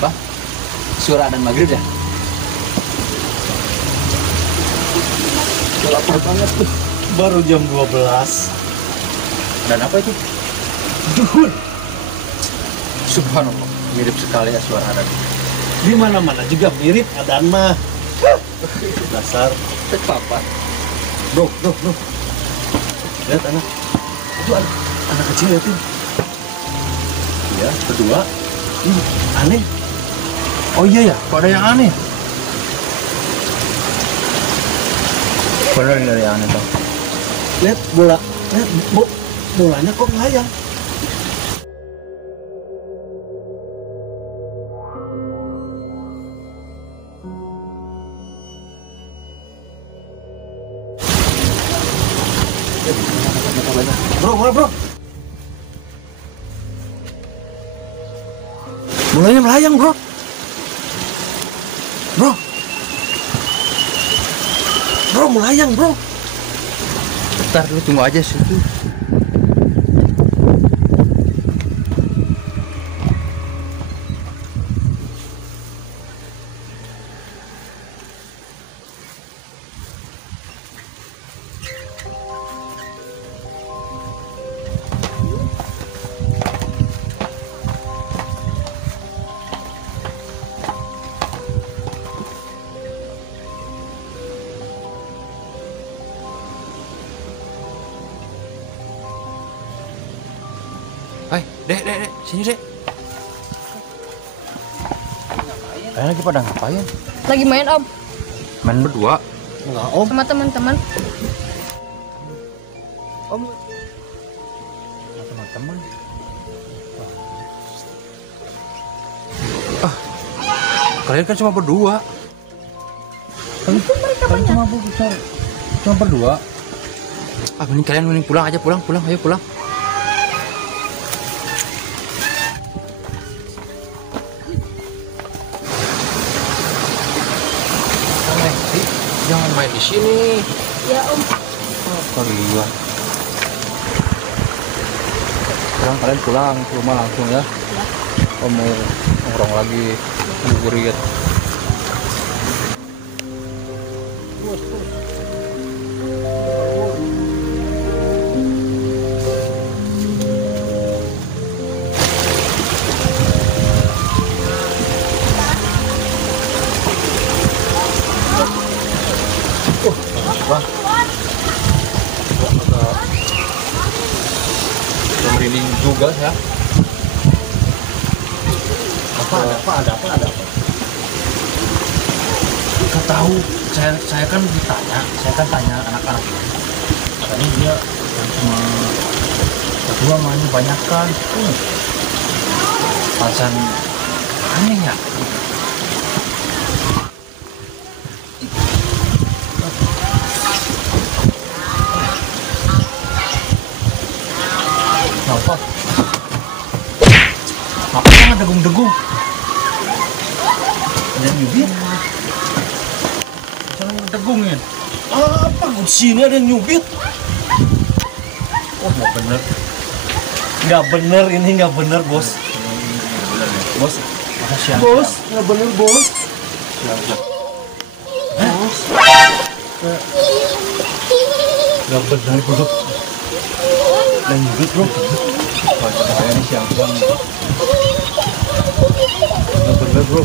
Apa? Syura dan maghrib ya? Lapar banget tuh. Baru jam 12. Dan apa itu? Duhur. Subhanallah, mirip sekali ya suara adan. Di mana-mana juga mirip adan mah. Dasar. Apa? Bro. Lihat anak. Itu anak kecil ya, Tim. Iya, berdua. Aneh. Oh iya ya, kok ada yang aneh? Bener dari yang aneh tuh. Lihat bolanya kok melayang. Bro, mana bro? Bolanya melayang bro. Bro melayang bro. Bentar, lu tunggu aja situ. Hai, dek, sini dek. Kalian lagi pada ngapain? Lagi main om, Main berdua. Enggak om. sama teman-teman. Om. Sama teman-teman. Kalian kan cuma berdua. Kalian cuma berdua. Mending pulang aja, pulang, ayo pulang. Jangan main di sini. Ya om. Kalian. Sekarang kalian pulang ke rumah langsung ya. Om mau nongkrong lagi, ngabuburit. Wah, agak merinding juga ya. Ada apa? Nggak tahu, saya kan tanya anak-anak ini. Katanya dia cuma berdua mainnya banyak kan. Perasaan aneh ya. Kenapa? Makanya degung-degung. Ada nyubit. Jangan degungin. Apa? Di sini ada yang nyubit. Oh, nggak bener. Ini nggak bener bos. Bos, makasih ya. Bos, nggak bener bos. Bos. Nggak bener bro. Dan nyubit bro. Saya ini siang bang. Nggak bener bro.